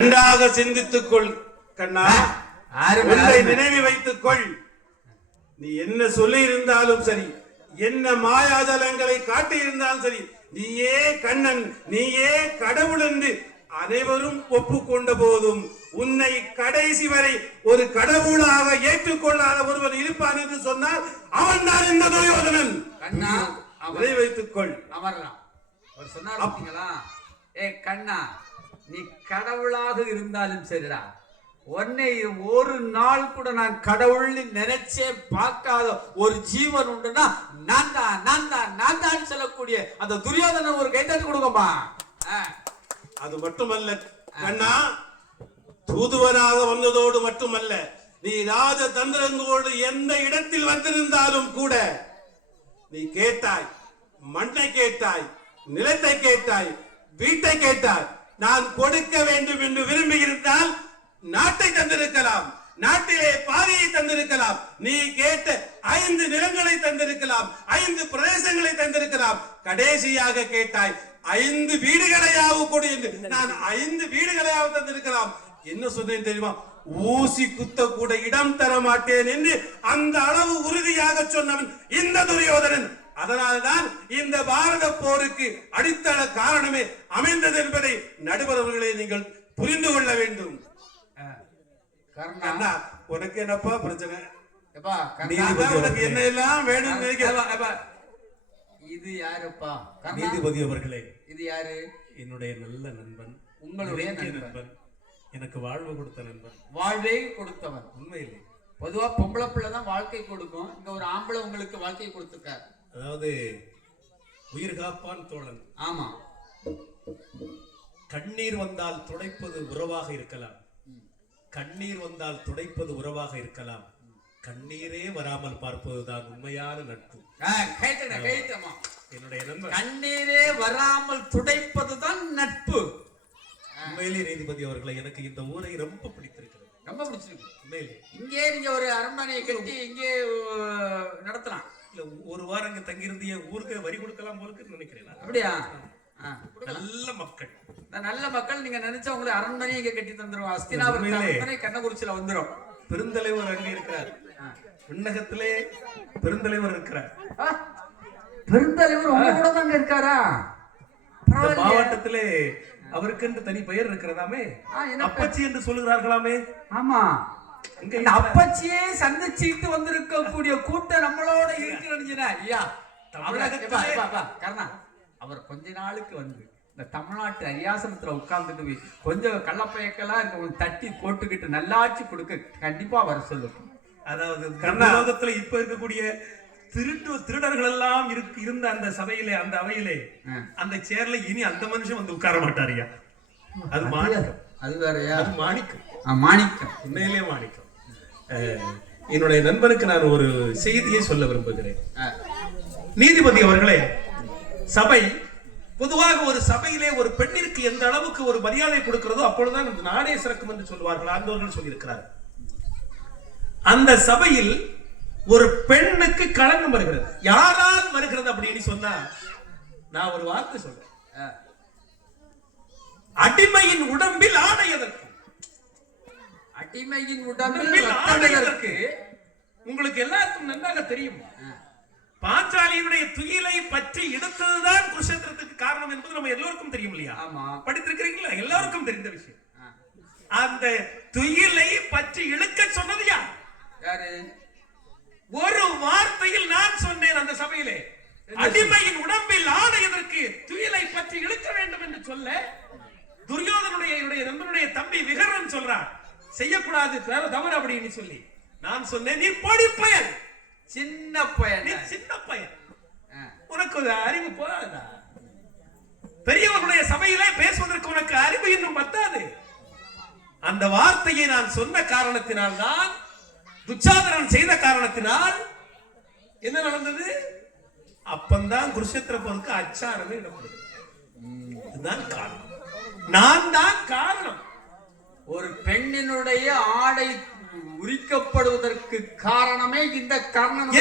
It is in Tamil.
நன்றாக சிந்தித்துக் கொள் கண்ணா. ஒன்றை நினைவு வைத்துக் கொள். நீ என்ன சொல்லி இருந்தாலும் சரி, என்ன மாயாஜலங்களை காட்டி இருந்தாலும் சரி, நீயே கண்ணன், நீயே கடவுள் என்று அனைவரும் ஒப்புக்கொண்ட போதும் உன்னை கடைசி வரை ஒரு கடவுளாக ஏற்றுக்கொள்ளாத ஒருவர் இருப்பான் என்று சொன்னால் அவன் தான் இந்த துரியோதனன். அதை வைத்துக் கொள். அவர் சொன்னார், ஏ கண்ணா, நீ கடவுளாக இருந்தாலும் சரிடா, உன்னை ஒரு நாள் கூட நான் கடவுள் நினைச்சே பார்க்காத ஒரு ஜீவன் உண்டுன்னா நான் தான் சொல்லக்கூடிய அந்த துரியோதனன் ஒரு கைத்தட்டு கொடுங்கம்மா. அது மட்டுமல்ல கண்ணா, தூதுவராக வந்ததோடு மட்டுமல்ல, நீ ராஜ தந்திரங்களோடு எந்த இடத்தில் வந்திருந்தாலும் கூட நீ கேட்டாய், மண்ணை கேட்டாய், நிலத்தை கேட்டாய், வீட்டை கேட்டாய். நான் கொடுக்க வேண்டும் என்று விரும்பி இருந்தால் நாட்டை தந்திருக்கலாம், நாட்டிலே பாதியை தந்திருக்கலாம், நீ கேட்ட 5 நிலங்களை தந்திருக்கலாம், 5 பிரதேசங்களை தந்திருக்கலாம். கடைசியாக கேட்டாய் 5 வீடுகளையாவது கொடு என்று. நான் 5 வீடுகளையாவது தந்திருக்கலாம். என்ன சொன்னேன் தெரியுமா? ஊசி குத்த கூட இடம் தர மாட்டேன் என்று அந்த அளவு உறுதியாக சொன்னவன் இந்த துரியோதனன். அதனால்தான் இந்த பாரத போருக்கு அடித்தள காரணமே அமைந்தது என்பதை நடுவர்களே நீங்கள் புரிந்து கொள்ள வேண்டும். உனக்கு என்னப்பா பிரச்சனை? உனக்கு என்ன எல்லாம் வேணும்? இது யாருப்பா? நீதிபதி அவர்களே, இது யாரு? என்னுடைய நல்ல நண்பன், உங்களுடைய நண்பன், எனக்கு வாழ்வு கொடுத்த நண்பன், வாழ்வை கொடுத்தவன். உண்மையிலே பொதுவா பொம்பளை பிள்ளை தான் வாழ்க்கை கொடுக்கும், இங்க ஒரு ஆம்பளை உங்களுக்கு வாழ்க்கை கொடுத்துருக்கார். அதாவது உயிர் காப்பான் தோழன். ஆமா, கண்ணீர் வந்தால் துடைப்பது உறவாக இருக்கலாம், கண்ணீர் வந்தால் துடைப்பது உறவாக இருக்கலாம், கண்ணீரே வராமல் பார்ப்பதுதான் உண்மையான நட்பு. என்னுடைய நண்பர், கண்ணீரே வராமல் துடைப்பதுதான் நட்பு. உண்மையிலே நீதிபதி அவர்களை, எனக்கு இந்த ஊரை ரொம்ப பிடித்திருக்கிறது, ரொம்ப பிடிச்சிருக்கு. உண்மையிலே இங்கே நீங்க ஒரு அரண்மனையை கட்டி இங்கே நடத்தலாம். இல்ல, ஒரு வாரம் இங்க தங்கியிருந்து என் ஊருக்கு வரி கொடுக்கலாம் போல நினைக்கிறேன். அப்படியா? நல்ல மக்கள், நல்ல மக்கள். நீங்க நினைச்சா உங்களை அரண்மனையை இங்க கட்டி தந்துரும். அஸ்தினாபுரம் கண்ணகுறிச்சியில வந்துடும். பெருந்தலைவர் அங்கே இருக்கிறார், விண்ணகத்திலே பெருந்தலைவர் இருக்கிறார். பெருந்தலைவர் உங்க கூட தாங்க இருக்காரா? மாவட்டத்திலே அவருக்கு என்று தனி பெயர் இருக்கிறதாமே, அப்பச்சி என்று சொல்லுகிறார்களாமே. ஆமா, அப்பச்சியே சந்திச்சுட்டு வந்திருக்கக்கூடிய கூட்டம் நம்மளோட இருக்கிற ஐயா. கர்ணா, அவர் கொஞ்ச நாளுக்கு வந்து இந்த தமிழ்நாட்டு அரியாசனத்துல உட்கார்ந்துட்டு கொஞ்சம் கள்ளப்பயக்கெல்லாம் தட்டி போட்டுக்கிட்டு நல்லாட்சி கொடுக்க கண்டிப்பா வர சொல்லுங்க. அதாவது கர்நாடகத்துல இப்ப இருக்கக்கூடிய திருடர்கள் எல்லாம் இருந்த அந்த சபையிலே, அந்த அவையிலே, அந்த சேர்ல இனி அந்த மனுஷன் வந்து உட்கார மாட்டாரியா. அது மாணிக்கம். அது வேறயா? அது மாணிக்கம். மாணிக்கம், உண்மையிலே மாணிக்கம். என்னுடைய நண்பனுக்கு நான் ஒரு செய்தியை சொல்ல விரும்புகிறேன். நீதிபதி அவர்களே, சபை பொதுவாக ஒரு சபையிலே ஒரு பெண்ணிற்கு எந்த அளவுக்கு ஒரு மரியாதை கொடுக்கிறதோ அப்பொழுதுதான் இந்த நாடே சிறக்கும் என்று சொல்வார்கள், ஆண்டோர்கள் சொல்லியிருக்கிறார். அந்த சபையில் ஒரு பெண்ணுக்கு களங்கம் வருகிறது, யாரால் வருகிறது அப்படின்னு சொன்னா, நான் ஒரு வார்த்தை சொல்றேன், அடிமையின் உடம்பில் ஆடை எதற்கு? அடிமையின் உடம்பில் ஆடை எதற்கு? உங்களுக்கு எல்லாருக்கும் நன்றாக தெரியும், பாஞ்சாலியினுடைய துயிலை பற்றி எடுத்ததுதான் குருஷேத்திரத்துக்கு காரணம் என்பது நம்ம எல்லோருக்கும் தெரியும் இல்லையா? படித்திருக்கிறீங்களா? எல்லாருக்கும் தெரிந்த விஷயம். அந்த துயிலை பற்றி இழுக்க சொன்னது யாரு? ஒரு வார்த்தையில் நான் சொன்னேன் அந்த சபையிலே, அடிமையின் உடம்பில் ஆடையதற்கு துயிலை பற்றி இழுக்க வேண்டும் என்று சொல்ல, துரியோதனுடைய நண்பனுடைய தம்பி விகரன் சொல்றான், செய்யக்கூடாது, தவறு அப்படின்னு சொல்லி நான் சொன்னேன், நீ பொடி பயன், சின்ன பையன், சின்ன பையன், உனக்கு அறிவு போதாதா? பெரியவர்களுடைய சபையிலே பேசுவதற்கு உனக்கு அறிவு இன்னும் பத்தாது. அந்த வார்த்தையை நான் சொன்ன காரணத்தினால் தான், துச்சாதனன் செய்த காரணத்தினால் என்ன நடந்தது? அப்பந்தான் குருஷேத்திர போருக்கு அச்சாரமே இடப்படுது. இதுதான் காரணம், நான் தான் காரணம். ஒரு பெண்ணினுடைய ஆடை உரிக்கப்படுவதற்கு காரணமே இந்த கர்ணன்.